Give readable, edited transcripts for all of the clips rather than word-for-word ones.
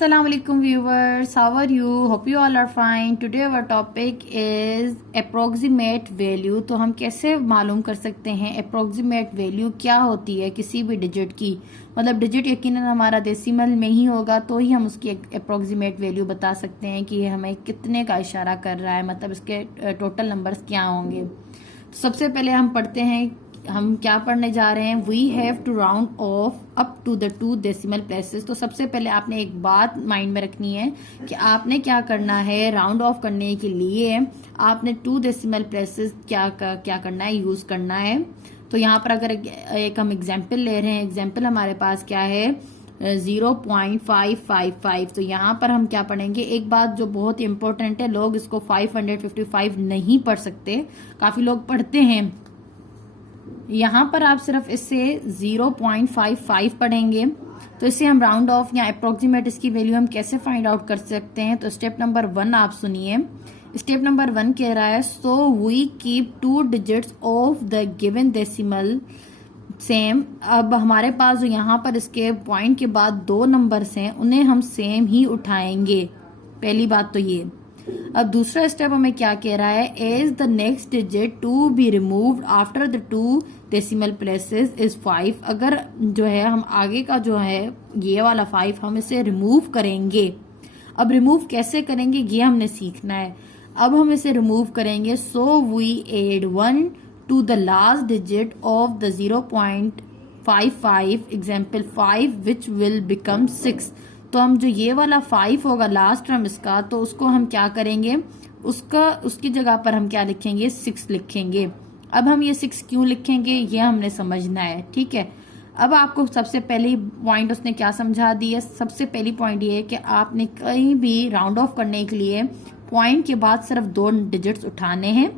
Assalamu alaikum viewers, how are you? Hope you all are fine. Today our topic is approximate value. तो हम कैसे मालूम कर सकते हैं approximate value क्या होती है किसी भी डिजिट की। मतलब डिजिट यकीनन हमारा डेसिमल में ही होगा तो ही हम उसकी approximate value बता सकते हैं कि हमें कितने का इशारा कर रहा है, मतलब इसके टोटल नंबर्स क्या होंगे। तो सबसे पहले हम पढ़ते हैं, हम क्या पढ़ने जा रहे हैं। We have to round off up to the 2 decimal places. तो सबसे पहले आपने एक बात माइंड में रखनी है कि आपने क्या करना है, राउंड ऑफ करने के लिए आपने 2 डेसिमल प्लेसेस क्या करना है, यूज करना है। तो यहाँ पर अगर एक हम एग्जाम्पल ले रहे हैं, एग्जाम्पल हमारे पास क्या है 0.555। तो यहाँ पर हम क्या पढ़ेंगे, एक बात जो बहुत इंपॉर्टेंट है, लोग इसको 555 नहीं पढ़ सकते, काफी लोग पढ़ते हैं। यहाँ पर आप सिर्फ इससे 0.55 पढ़ेंगे। तो इससे हम राउंड ऑफ या अप्रोक्सीमेट इसकी वैल्यू हम कैसे फाइंड आउट कर सकते हैं। तो स्टेप नंबर 1 आप सुनिए। स्टेप नंबर 1 कह रहा है so we keep 2 digits of the given decimal same. अब हमारे पास जो यहाँ पर इसके पॉइंट के बाद 2 नंबर्स हैं उन्हें हम सेम ही उठाएंगे। पहली बात तो ये। अब दूसरा स्टेप हमें क्या कह रहा है, as the next digit to be removed after the 2 decimal places is 5। अगर जो है हम आगे का जो है ये वाला 5 हम इसे रिमूव करेंगे। अब रिमूव कैसे करेंगे ये हमने सीखना है। अब हम इसे रिमूव करेंगे so we add 1 to the last digit of the 0.55 example 5 which will become 6। तो हम जो ये वाला 5 होगा लास्ट टर्म इसका, तो उसको हम क्या करेंगे, उसकी जगह पर हम क्या लिखेंगे, 6 लिखेंगे। अब हम ये 6 क्यों लिखेंगे ये हमने समझना है, ठीक है। अब आपको सबसे पहली पॉइंट उसने क्या समझा दी है, सबसे पहली पॉइंट ये है कि आपने कहीं भी राउंड ऑफ करने के लिए पॉइंट के बाद सिर्फ 2 डिजिट्स उठाने हैं।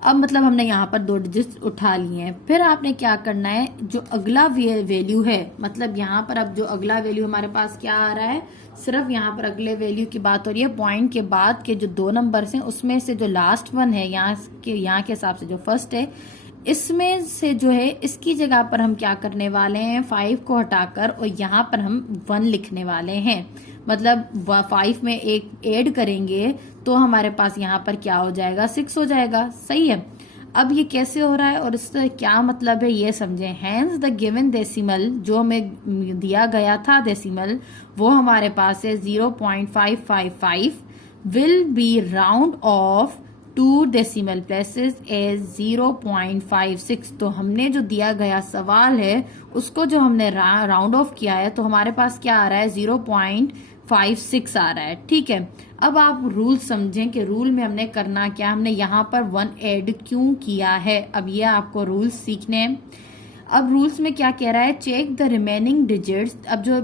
अब मतलब हमने यहाँ पर 2 डिजिट्स उठा लिए हैं। फिर आपने क्या करना है, जो अगला वैल्यू है, मतलब यहाँ पर अब जो अगला वैल्यू हमारे पास क्या आ रहा है, सिर्फ यहाँ पर अगले वैल्यू की बात हो रही है। पॉइंट के बाद के जो 2 नंबर्स हैं उसमें से जो लास्ट वन है यहाँ के हिसाब से जो फर्स्ट है, इसमें से जो है इसकी जगह पर हम क्या करने वाले हैं, 5 को हटाकर और यहाँ पर हम 1 लिखने वाले हैं। मतलब 5 में एक ऐड करेंगे तो हमारे पास यहाँ पर क्या हो जाएगा, 6 हो जाएगा। सही है। अब ये कैसे हो रहा है और इससे क्या मतलब है ये समझें। हैंस द गिवन डेसिमल, जो हमें दिया गया था डेसिमल, वो हमारे पास है 0.555 will be round off 2 decimal places as 0.56। तो हमने जो दिया गया सवाल है उसको जो हमने राउंड ऑफ किया है तो हमारे पास क्या आ रहा है, 0.56 आ रहा है, ठीक है। अब आप रूल समझें कि रूल में हमने करना क्या, हमने यहाँ पर 1 ऐड क्यों किया है। अब ये आपको रूल्स सीखने हैं। अब रूल्स में क्या कह रहा है, चेक द रिमेनिंग डिजिट्स। अब जो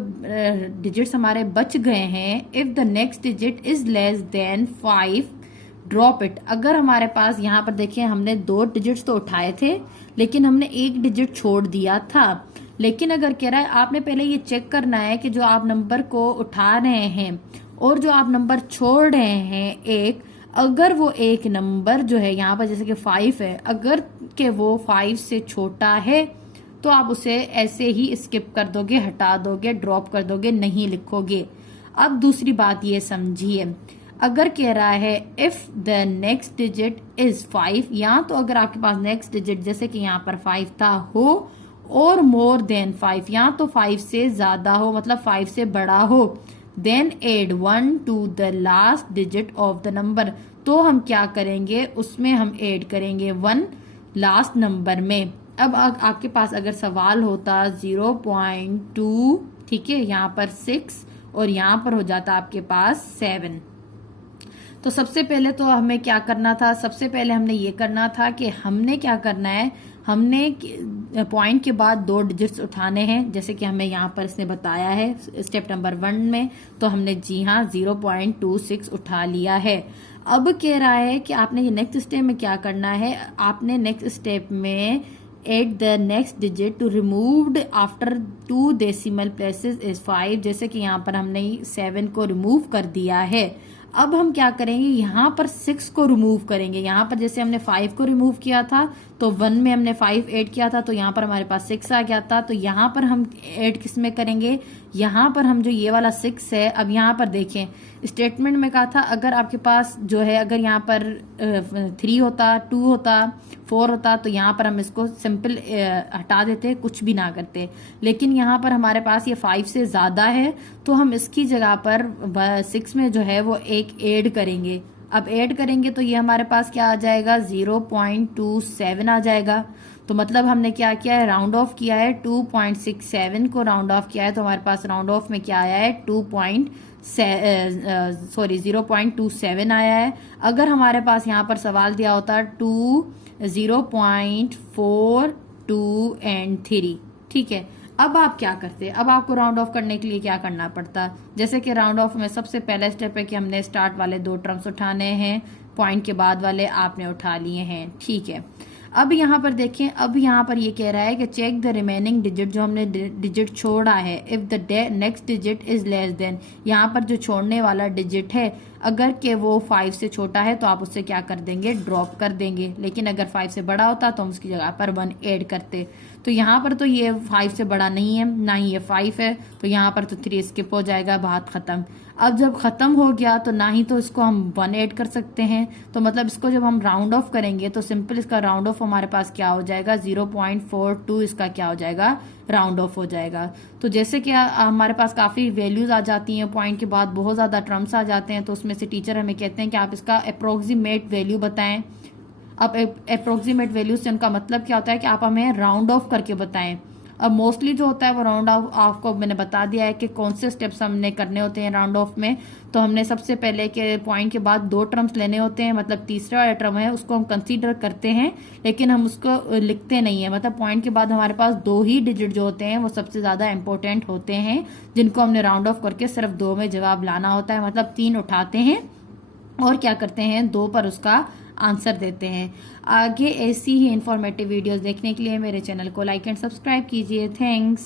डिजिट्स हमारे बच गए हैं, if the next digit is less than 5 drop it. अगर हमारे पास यहाँ पर देखिए हमने 2 डिजिट्स तो उठाए थे लेकिन हमने 1 डिजिट छोड़ दिया था। लेकिन अगर कह रहा है आपने पहले ये चेक करना है कि जो आप नंबर को उठा रहे हैं और जो आप नंबर छोड़ रहे हैं एक, अगर वो एक नंबर जो है यहाँ पर जैसे कि 5 है, अगर के वो 5 से छोटा है तो आप उसे ऐसे ही स्किप कर दोगे, हटा दोगे, ड्रॉप कर दोगे, नहीं लिखोगे। अब दूसरी बात ये समझिए, अगर कह रहा है if the next digit is 5, या तो अगर आपके पास नेक्स्ट डिजिट जैसे कि यहाँ पर 5 था हो और मोर देन 5, या तो 5 से ज्यादा हो, मतलब 5 से बड़ा हो, then add 1 to the last digit of the number. तो हम क्या करेंगे, उसमें हम ऐड करेंगे 1 लास्ट नंबर में। अब आपके पास अगर सवाल होता 0.2, ठीक है, यहाँ पर 6 और यहाँ पर हो जाता आपके पास 7। तो सबसे पहले तो हमें क्या करना था, सबसे पहले हमने ये करना था कि हमने क्या करना है, हमने पॉइंट के बाद 2 डिजिट्स उठाने हैं, जैसे कि हमें यहाँ पर इसने बताया है स्टेप नंबर 1 में। तो हमने जी हाँ 0.26 उठा लिया है। अब कह रहा है कि आपने नेक्स्ट स्टेप में क्या करना है, आपने नेक्स्ट स्टेप में at the next digit to removed after 2 decimal places is 5। जैसे कि यहाँ पर हमने 7 को रिमूव कर दिया है। अब हम क्या करेंगे, यहाँ पर 6 को रिमूव करेंगे। यहाँ पर जैसे हमने 5 को रिमूव किया था तो 1 में हमने 5 ऐड किया था तो यहाँ पर हमारे पास 6 आ गया था। तो यहाँ पर हम ऐड किस में करेंगे, यहाँ पर हम जो ये वाला 6 है, अब यहाँ पर देखें स्टेटमेंट में कहा था अगर आपके पास जो है अगर यहाँ पर 3 होता, 2 होता, 4 होता तो यहाँ पर हम इसको सिंपल हटा देते, कुछ भी ना करते। लेकिन यहाँ पर हमारे पास ये 5 से ज़्यादा है तो हम इसकी जगह पर 6 में जो है वो एक ऐड करेंगे। अब ऐड करेंगे तो ये हमारे पास क्या आ जाएगा, 0.27 आ जाएगा। तो मतलब हमने क्या किया है, राउंड ऑफ किया है, 2.67 को राउंड ऑफ किया है तो हमारे पास राउंड ऑफ में क्या आया है, 0.27 आया है। अगर हमारे पास यहाँ पर सवाल दिया होता 0.4, 2 एंड 3, ठीक है। अब आप क्या करते, अब आपको राउंड ऑफ करने के लिए क्या करना पड़ता, जैसे कि राउंड ऑफ में सबसे पहला स्टेप है कि हमने स्टार्ट वाले 2 टर्म्स उठाने हैं, पॉइंट के बाद वाले आपने उठा लिए हैं, ठीक है। अब यहाँ पर देखें, अब यहाँ पर ये कह रहा है कि चेक द रिमेनिंग डिजिट, जो हमने डिजिट छोड़ा है, if the next digit is less than, यहाँ पर जो छोड़ने वाला डिजिट है अगर के वो 5 से छोटा है तो आप उससे क्या कर देंगे, ड्रॉप कर देंगे। लेकिन अगर 5 से बड़ा होता तो हम उसकी जगह पर 1 ऐड करते। तो यहाँ पर तो ये 5 से बड़ा नहीं है, ना ही ये 5 है, तो यहाँ पर तो 3 स्किप हो जाएगा, बात खत्म। अब जब खत्म हो गया तो ना ही तो इसको हम 1 ऐड कर सकते हैं, तो मतलब इसको जब हम राउंड ऑफ करेंगे तो सिंपल इसका राउंड ऑफ हमारे पास क्या हो जाएगा, 0.42 इसका क्या हो जाएगा, राउंड ऑफ हो जाएगा। तो जैसे कि हमारे पास काफ़ी वैल्यूज आ जाती हैं, पॉइंट के बाद बहुत ज़्यादा टर्म्स आ जाते हैं, तो उसमें से टीचर हमें कहते हैं कि आप इसका अप्रोक्सीमेट वैल्यू बताएं। अब अप्रोक्सीमेट वैल्यू से उनका मतलब क्या होता है कि आप हमें राउंड ऑफ करके बताएं। अब मोस्टली जो होता है वो राउंड ऑफ आपको मैंने बता दिया है कि कौन से स्टेप्स हमने करने होते हैं राउंड ऑफ में। तो हमने सबसे पहले के पॉइंट के बाद 2 टर्म्स लेने होते हैं, मतलब तीसरा वाला टर्म है उसको हम कंसीडर करते हैं लेकिन हम उसको लिखते नहीं है। मतलब पॉइंट के बाद हमारे पास 2 ही डिजिट जो होते हैं वो सबसे ज्यादा इंपॉर्टेंट होते हैं, जिनको हमने राउंड ऑफ करके सिर्फ 2 में जवाब लाना होता है। मतलब 3 उठाते हैं और क्या करते हैं, 2 पर उसका आंसर देते हैं। आगे ऐसी ही इंफॉर्मेटिव वीडियोस देखने के लिए मेरे चैनल को लाइक एंड सब्सक्राइब कीजिए। थैंक्स।